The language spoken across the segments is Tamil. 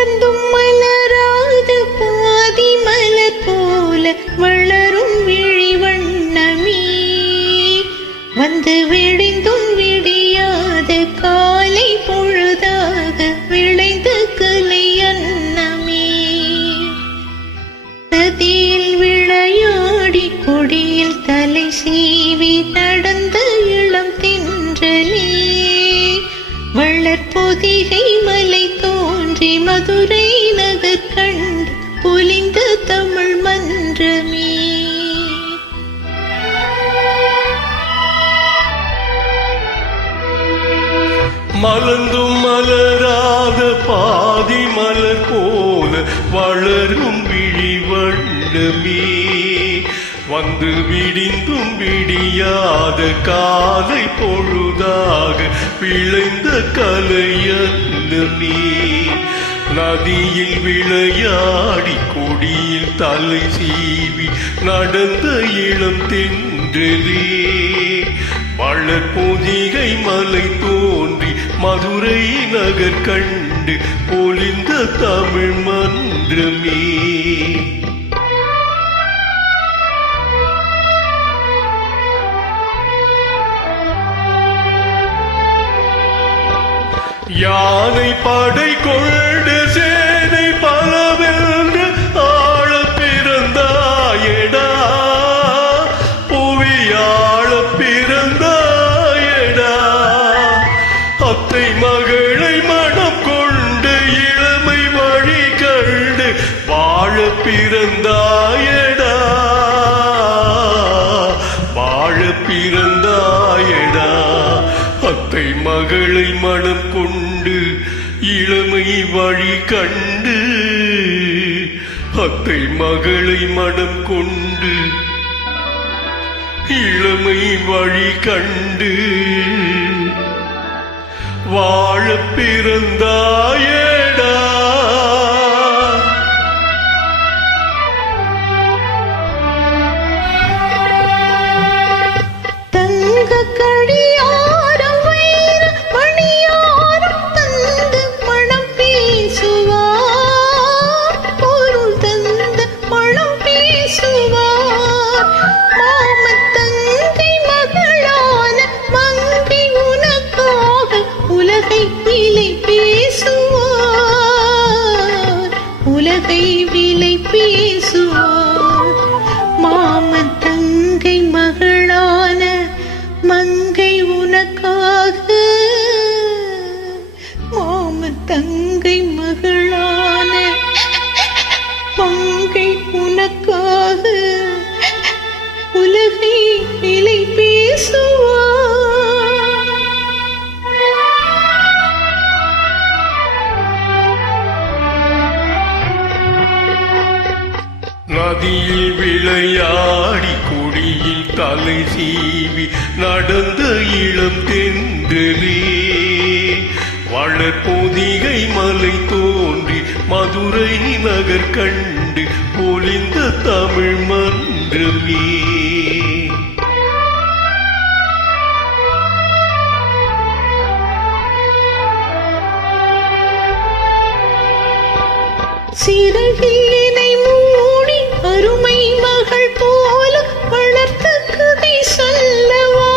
மலர்ந்தும் மலராத பாதி மலர் போல வளரும் விழி வண்ணமே, வந்து விடிந்தும் விடியாத காலை பொழுதாக விளைந்த கலை அன்னமே. நதியில் விளையாடி கொடியில் தலை சீவி நடந்த இளம் தென்றலே, வளர்பொதிகை மலை தோன்றி மதுரை நகர் கண்டு பொலிந்த தமிழ் மன்றமே. மலர்ந்தும் மலராத பாதி மலர் போல வளரும் விழி வண்ணமே, வந்து விடிந்தும் விடியாத காலை பொழுதாக விளைந்த கலையன்னமே. நதியில் விளையாடி கொடியில் தலை சீவி நடந்த இளம் தென்றலே, வளர்பொதிகை மலை தோன்றி மதுரை நகர் கண்டு பொலிந்த தமிழ் மன்றமே. யானை படை கொண்டு சேனை பலவென்று ஆள பிறந்தாயடா, புவியாள பிறந்தாயடா. அத்தை மகளை மனம் கொண்டு இளமை வழி கண்டு வாழ பிறந்தாயடா, வாழ பிறந்தாயடா. அத்தை மகளை மனம் கொண்டு இளமை வழி கண்டு, அத்தை மகளை மனம் கொண்டு இளமை வழி கண்டு வாழ பிறந்தாயடா. உலகை விலை பேசுவார் மாமன் தங்கை மகளான மங்கை உனக்காக, மாமன் தங்கை மகளான மங்கை உனக்காக உலகை விலை பேசுவார். நதியில் விளையாடி கொடியில் தலை சீவி நடந்த இளம் தென்றலே, வளர்பொதிகை மலை தோன்றி மதுரை நகர் கண்டு பொலிந்த தமிழ் மன்றமே. சிறகினை மூடி அருமை மகள் போல வளர்த்த கதை சொல்லவா,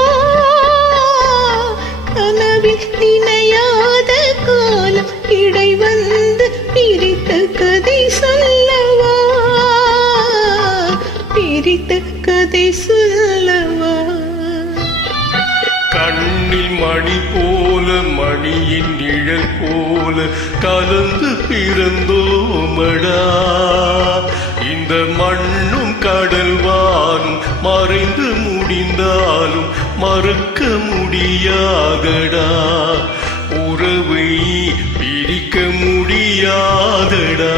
கனவில் நினையாத காலம் இடை வந்து பிரித்த கதை சொல்லவா, பிரித்த கதை சொல்லவா. கண்ணில் மணி போல மணியின் நிழல் போல கலந்து பிறந்தோமடா, இந்த மண்ணும் கடல்வானும் மறைந்து முடிந்தாலும் மறக்க முடியாதடா, உறவை பிரிக்க முடியாதடா.